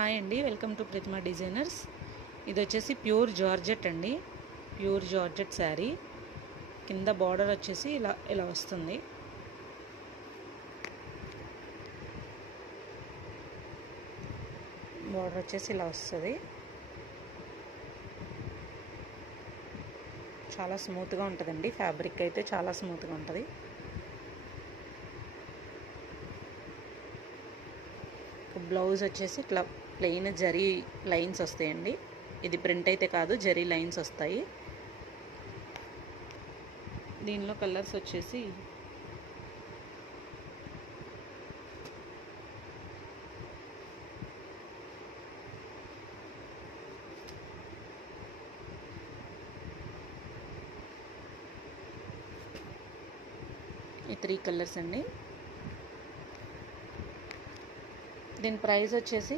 Hi అండి, welcome to Pratima designers. ఇది వచ్చేసి ప్యూర్ జార్జెట్ అండి. Pure georgette sari. కింద బార్డర్ వచ్చేసి ఇలా ఇలా వస్తుంది. బార్డర్ వచ్చేసి ఇలా వస్తుంది. చాలా స్మూత్గా ఉంటుందండి. ఫ్యాబ్రిక్ అయితే చాలా స్మూత్గా ఉంటుంది. బ్లౌజ్ వచ్చేసి ఇట్లా ప్లెయిన్ జరీ లైన్స్ వస్తాయండి. ఇది ప్రింట్ అయితే కాదు, జరీ లైన్స్ వస్తాయి. దీనిలో కలర్స్ వచ్చేసి ఈ 3 కలర్స్ అండి. దీని ప్రైస్ వచ్చేసి